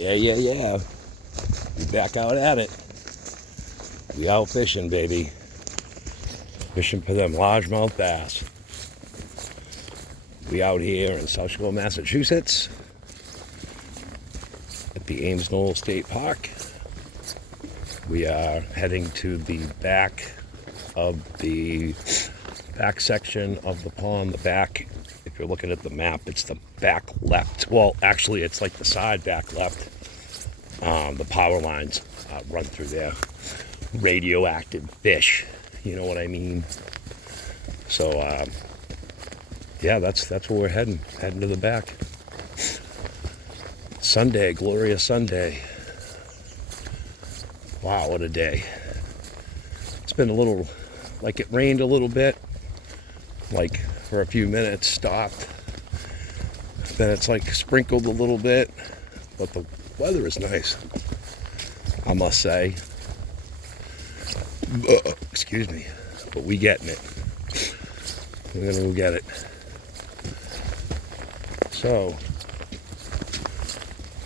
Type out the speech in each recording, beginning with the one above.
Yeah. We back out at it. We out fishing, baby. Fishing for them largemouth bass. We out here in South Shore, Massachusetts at the Ames Knoll State Park. We are heading to the back section of the pond. The back, if you're looking at the map, it's the back left. Well, actually, it's like the side back left. The power lines run through there. Radioactive fish, you know what I mean? So, yeah, that's where we're heading to the back. Sunday, glorious Sunday. Wow, what a day. It's been a little, like it rained a little bit, like for a few minutes, stopped. Then it's like sprinkled a little bit, but the weather is nice, I must say. Excuse me, but we getting it. We're gonna go get it. So,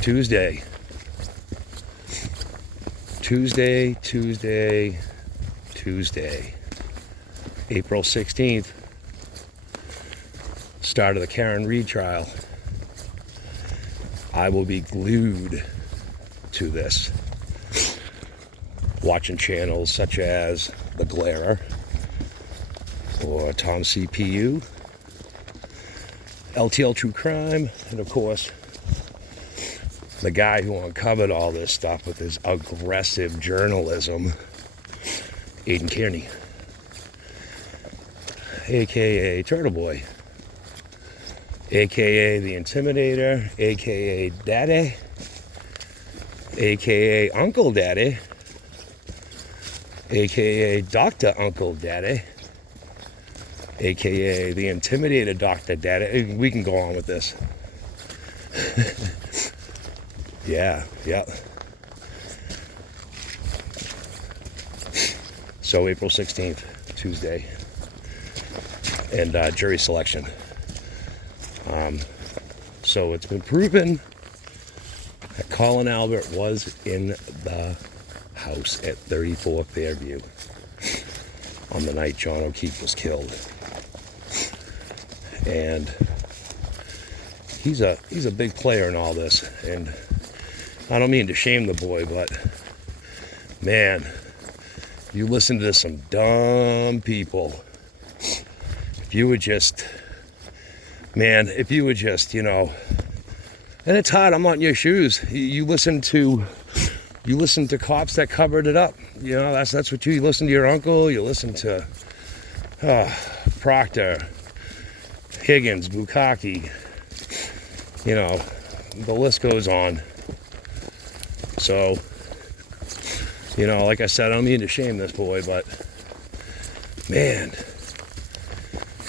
Tuesday, April 16th, start of the Karen Read trial. I will be glued to this, watching channels such as The Glairer or Tom CPU, LTL True Crime, and of course, the guy who uncovered all this stuff with his aggressive journalism, Aidan Kearney, aka Turtle Boy, aka The Intimidator, aka Daddy, aka Uncle Daddy, aka Dr. Uncle Daddy, aka The Intimidator Dr. Daddy. We can go on with this. Yeah. So April 16th, Tuesday, and jury selection. So it's been proven that Colin Albert was in the house at 34 Fairview on the night John O'Keefe was killed. And he's a big player in all this, and I don't mean to shame the boy, but man, you listen to some dumb people. If you would just, you know, and it's hard, I'm not in your shoes. You listen to cops that covered it up. You know, that's what you listen to your uncle, you listen to Proctor, Higgins, Bukaki, you know, the list goes on. So, you know, like I said, I don't mean to shame this boy, but man,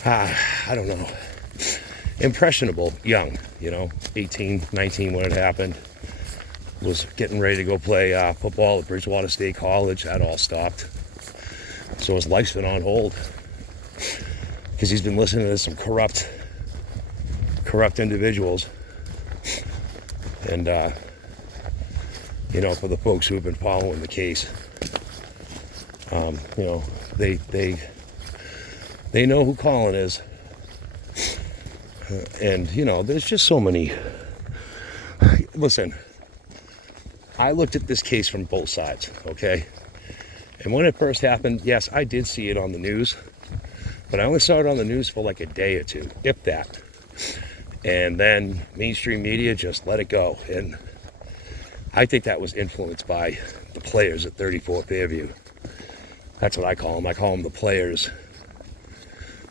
I don't know. Impressionable, young, you know, 18, 19 when it happened. Was getting ready to go play football at Bridgewater State College. That all stopped. So his life's been on hold because he's been listening to some corrupt individuals. And, you know, for the folks who have been following the case, you know, they know who Colin is. And, you know, there's just so many. Listen, I looked at this case from both sides, okay? And when it first happened, yes, I did see it on the news, but I only saw it on the news for like a day or two, if that. And then mainstream media just let it go. And I think that was influenced by the players at 34 Fairview. That's what I call them. I call them the players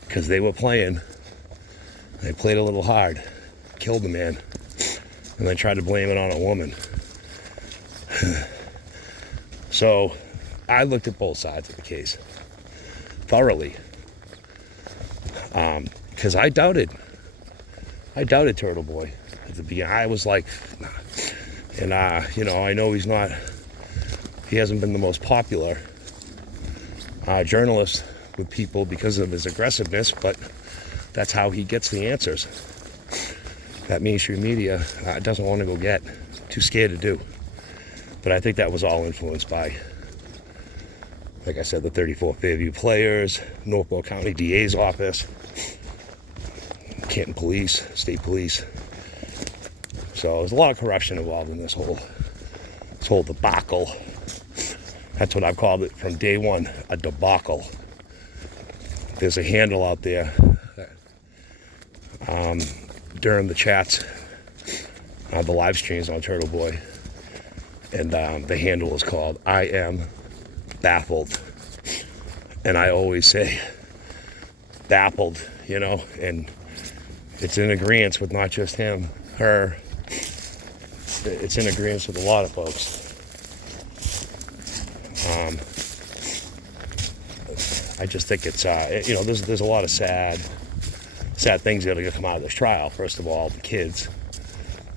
because they were playing. They played a little hard, killed the man, and then tried to blame it on a woman. So I looked at both sides of the case thoroughly because I doubted Turtle Boy at the beginning. I was like, nah. And you know, I know he hasn't been the most popular journalist with people because of his aggressiveness, but that's how he gets the answers that mainstream media doesn't want to go get. too scared to do. But I think that was all influenced by, like I said, the 34 Fairview players, Norfolk County DA's office, Canton Police, State Police. So there's a lot of corruption involved in this whole debacle. That's what I've called it from day one, a debacle. There's a handle out there during the chats, the live streams on Turtle Boy, and the handle is called I Am Baffled. And I always say baffled, you know, and it's in agreement with not just him, her. It's in agreement with a lot of folks. I just think it's, you know, there's a lot of sad things that are going to come out of this trial. First of all, the kids,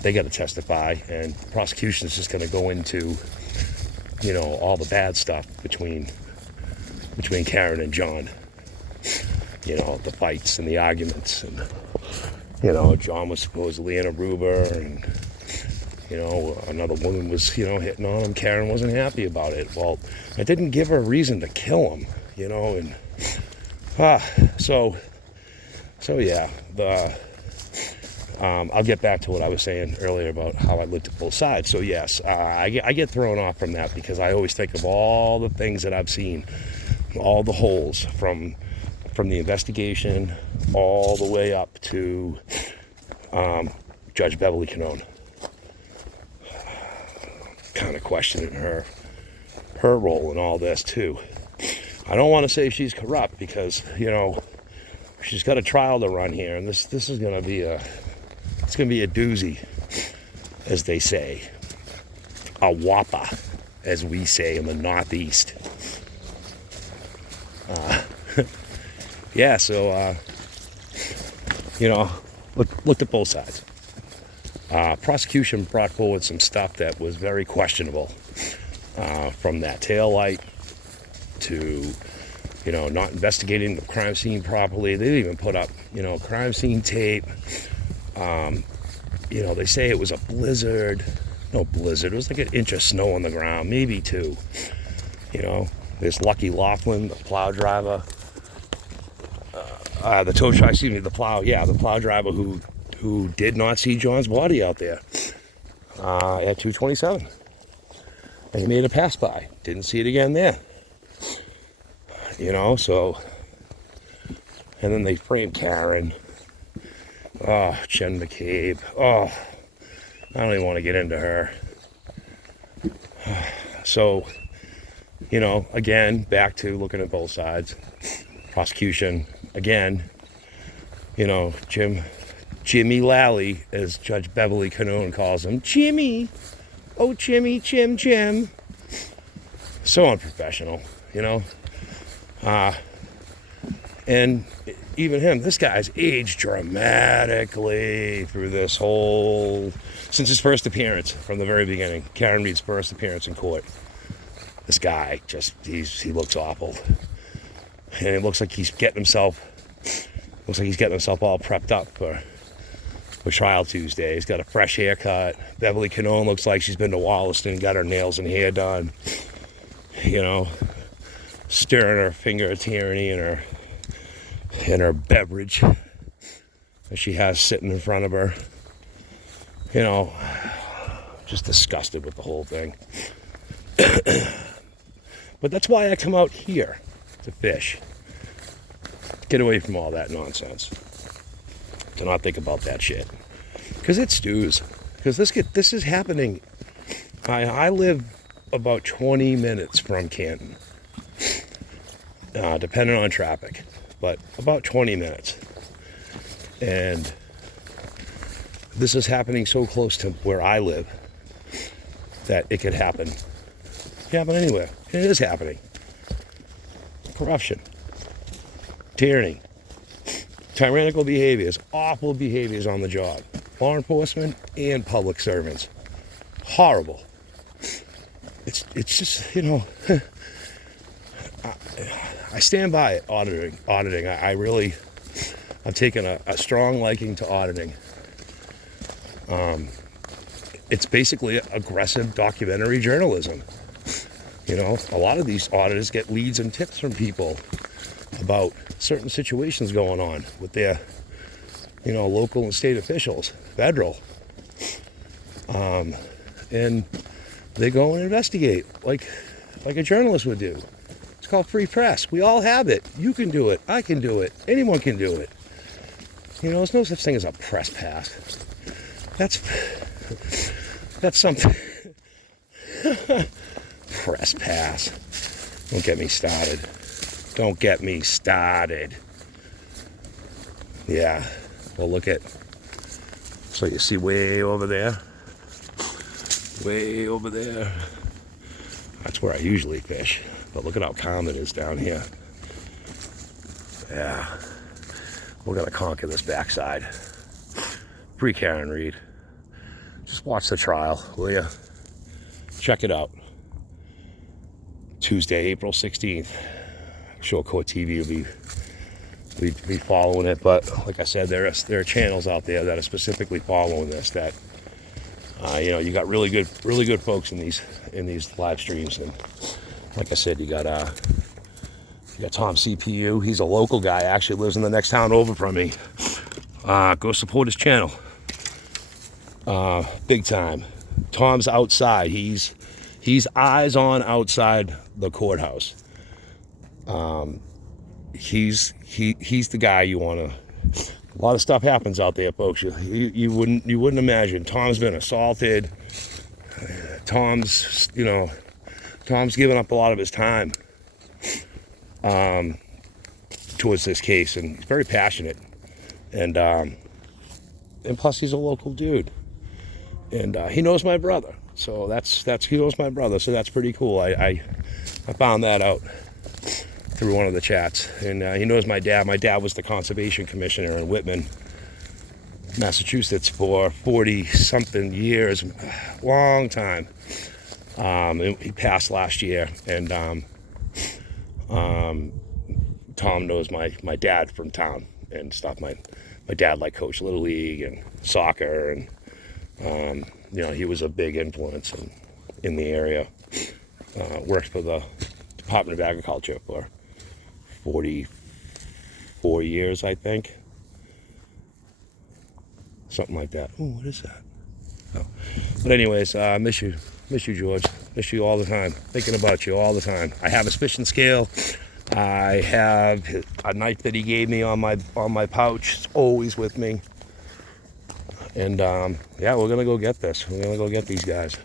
they got to testify, and prosecution is just going to go into, you know, all the bad stuff between Karen and John. You know, the fights and the arguments, and, you know, John was supposedly in Aruba, and, you know, another woman was, you know, hitting on him. Karen wasn't happy about it. Well, it didn't give her a reason to kill him, you know, and so yeah, I'll get back to what I was saying earlier about how I looked at both sides. So yes, I get thrown off from that because I always think of all the things that I've seen, all the holes from the investigation all the way up to Judge Beverly Canone. Kind of questioning her role in all this too. I don't want to say she's corrupt because, you know, she's got a trial to run here, and this is going to be a doozy, as they say, a whopper, as we say in the Northeast. Yeah, so you know, looked at both sides. Prosecution brought forward some stuff that was very questionable, from that tail light to, you know, not investigating the crime scene properly. They didn't even put up, you know, crime scene tape. You know, they say it was a blizzard. No blizzard. It was like an inch of snow on the ground, maybe two. You know, there's Lucky Laughlin, the plow driver. The plow driver who did not see John's body out there at 227. And he made a pass by. Didn't see it again there. You know, so, and then they framed Karen. Oh, Jen McCabe. Oh, I don't even want to get into her. So, you know, again, back to looking at both sides. Prosecution, again, you know, Jimmy Lally, as Judge Beverly Canone calls him. Jimmy. Oh, Jimmy, Jim. So unprofessional, you know. And even him, this guy's aged dramatically through this whole, since his first appearance from the very beginning, Karen Reed's first appearance in court. This guy he looks awful. And it looks like he's getting himself all prepped up for trial Tuesday. He's got a fresh haircut. Beverly Canone looks like she's been to Wollaston, got her nails and hair done. You know, stirring her finger of tyranny in her beverage that she has sitting in front of her. You know, just disgusted with the whole thing. But that's why I come out here to fish. Get away from all that nonsense. To not think about that shit. Because it stews. Because this is happening. I live about 20 minutes from Canton. Depending on traffic. But about 20 minutes. And this is happening so close to where I live that it could happen. It can happen anywhere. And it is happening. Corruption. Tyranny. Tyrannical behaviors. Awful behaviors on the job. Law enforcement and public servants. Horrible. It's just, you know, I stand by it, auditing. I've taken a strong liking to auditing. it's basically aggressive documentary journalism. You know, a lot of these auditors get leads and tips from people about certain situations going on with their, you know, local and state officials, federal. And they go and investigate like a journalist would do. It's called free press. We all have it. You can do it. I can do it. Anyone can do it. You know, there's no such thing as a press pass. That's something. Press pass. Don't get me started. Don't get me started. Yeah. Well, look at. So you see way over there? Way over there. That's where I usually fish. But look at how calm it is down here. Yeah. We're going to conquer this backside. Free Karen Read. Just watch the trial, will you? Check it out. Tuesday, April 16th. Short Court TV will be following it, but like I said, there are channels out there that are specifically following this. That you know, you got really good folks in these live streams, and like I said, you got Tom CPU. He's a local guy. Actually lives in the next town over from me. Go support his channel. Big time. Tom's outside. He's eyes on outside the courthouse. He's the guy you want to. A lot of stuff happens out there, folks. You wouldn't imagine. Tom's been assaulted. Tom's given up a lot of his time towards this case, and he's very passionate. And plus he's a local dude, and he knows my brother. So he knows my brother. So that's pretty cool. I found that out through one of the chats, and he knows my dad. My dad was the conservation commissioner in Whitman, Massachusetts for 40-something years, long time. He passed last year, and Tom knows my dad from town and stuff. My dad coached Little League and soccer, and you know, he was a big influence in the area. Worked for the Department of Agriculture for 44 years, I think. Something like that. Oh, what is that? Oh. But anyways, miss you, George. Miss you all the time. Thinking about you all the time. I have his fishing scale. I have a knife that he gave me on my pouch. It's always with me. And yeah, we're gonna go get this. We're gonna go get these guys.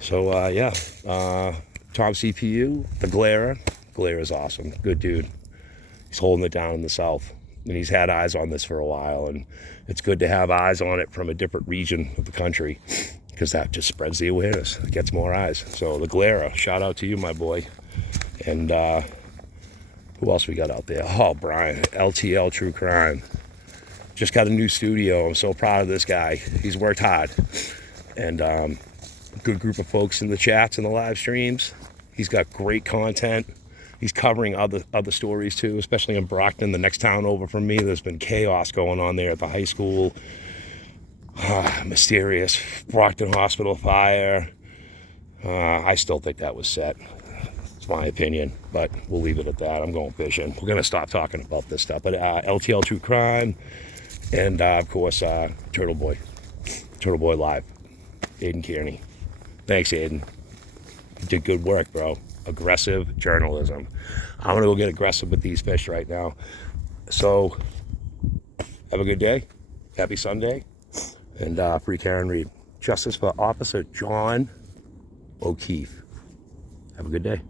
So yeah, Tom CPU, the Glera. Glera's awesome. Good dude. He's holding it down in the south, and he's had eyes on this for a while. And it's good to have eyes on it from a different region of the country, because that just spreads the awareness. It gets more eyes. So the Glera, shout out to you, my boy. And who else we got out there? Oh, Brian, LTL True Crime. Just got a new studio. I'm so proud of this guy. He's worked hard. And good group of folks in the chats and the live streams. He's got great content. He's covering other stories too, especially in Brockton, the next town over from me. There's been chaos going on there at the high school. Mysterious Brockton Hospital fire. I still think that was set. It's my opinion, but we'll leave it at that. I'm going fishing. We're going to stop talking about this stuff. But LTL True Crime, and of course, Turtle Boy Live, Aiden Kearney. Thanks, Aiden. You did good work, bro. Aggressive journalism. I'm going to go get aggressive with these fish right now. So, have a good day. Happy Sunday. And free Karen Read. Justice for Officer John O'Keefe. Have a good day.